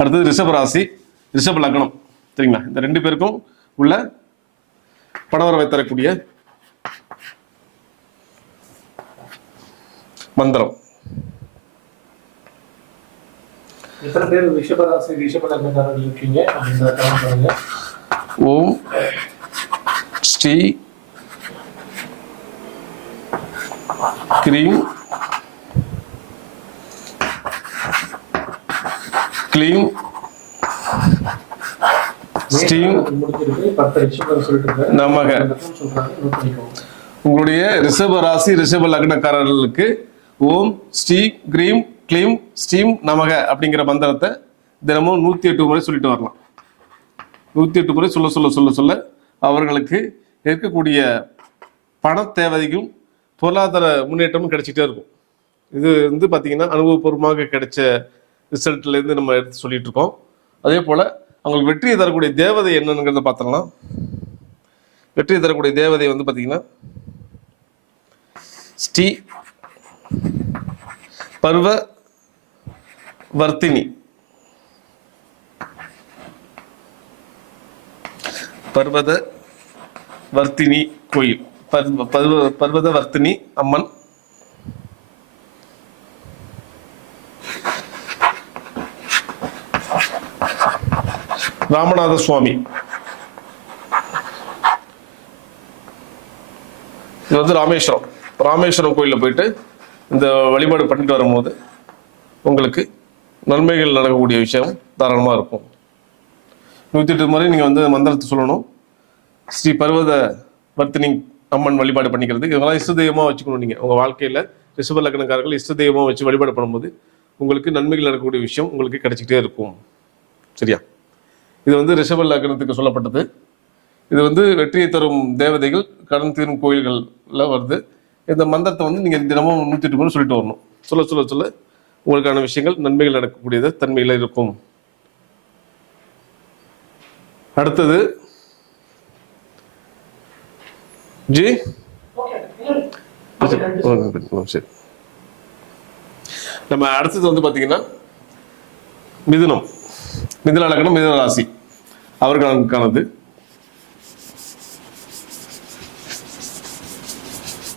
அடுத்தது ரிஷப ராசி ரிஷப லக்னம். சரிங்களா? இந்த ரெண்டு பேருக்கும் உள்ள பணவரவை தரக்கூடிய மந்திரம். ஓம் ஸ்ரீ கிரீம் க்ளீம் ஸ்டீம் நமக. உங்களுடைய ரிஷப ராசி ரிஷப லக்னக்காரர்களுக்கு ஓம் ஸ்ரீ கிரீம் க்ளீம் ஸ்டீம் நமக அப்படிங்கிற மந்திரத்தை தினமும் நூற்றி எட்டு முறை சொல்லிட்டு வரலாம். நூற்றி எட்டு முறை சொல்ல சொல்ல சொல்ல சொல்ல அவர்களுக்கு இருக்கக்கூடிய பண தேவைக்கும் பொருளாதார முன்னேற்றமும் கிடைச்சிட்டே இருக்கும். இது வந்து பார்த்தீங்கன்னா அனுபவபூர்வமாக கிடைச்ச ரிசல்ட்லேருந்து நம்ம எடுத்து சொல்லிட்டு இருக்கோம் அதே போல் அவங்களுக்கு வெற்றியை தரக்கூடிய தேவதை என்னங்கிறத பார்த்துடலாம். வெற்றியை தரக்கூடிய தேவதை வந்து பார்த்தீங்கன்னா ஸ்ரீ பர்வ வர்த்தினி பர்வத வர்த்தினி கோயில். பர்வ பர்வ பர்வத வர்த்தினி அம்மன். ராமநாத சுவாமி இது வந்து ராமேஸ்வரம். ராமேஸ்வரம் கோயிலில் போயிட்டு இந்த வழிபாடு பண்ணிட்டு வரும்போது உங்களுக்கு நன்மைகள் நடக்கக்கூடிய விஷயம் தாராளமாக இருக்கும். நூற்றி எட்டு முறை நீங்கள் வந்து மந்திரத்தை சொல்லணும். ஸ்ரீ பர்வத வர்த்தினி அம்மன் வழிபாடு பண்ணிக்கிறது இதெல்லாம் இஷ்ட தெய்வமாக வச்சுக்கணும் நீங்கள் உங்கள் வாழ்க்கையில் ரிஷப லக்னக்காரர்கள் இஷ்ட தெய்வமாக வச்சு வழிபாடு பண்ணும்போது உங்களுக்கு நன்மைகள் நடக்கக்கூடிய விஷயம் உங்களுக்கு கிடைச்சிக்கிட்டே இருக்கும். சரியா? இது வந்து ரிஷப லக்னத்துக்கு சொல்லப்பட்டது. இது வந்து வெற்றியை தரும் தேவதைகள் கடன் தீரும் கோயில்கள்ல வருது. இந்த மந்திரத்தை வந்து நீங்கள் தினமும் நூற்றி எட்டு முறை சொல்லிட்டு வரணும். சொல்ல சொல்ல சொல்ல உங்களுக்கான விஷயங்கள் நன்மைகள் நடக்கக்கூடியது தன்மையில் இருக்கும். அடுத்தது. ஜி? சரி நம்ம அடுத்தது வந்து பார்த்தீங்கன்னா மிதுனம். மிதுன லக்னம் மிதுன ராசி. அவர்களுக்கானது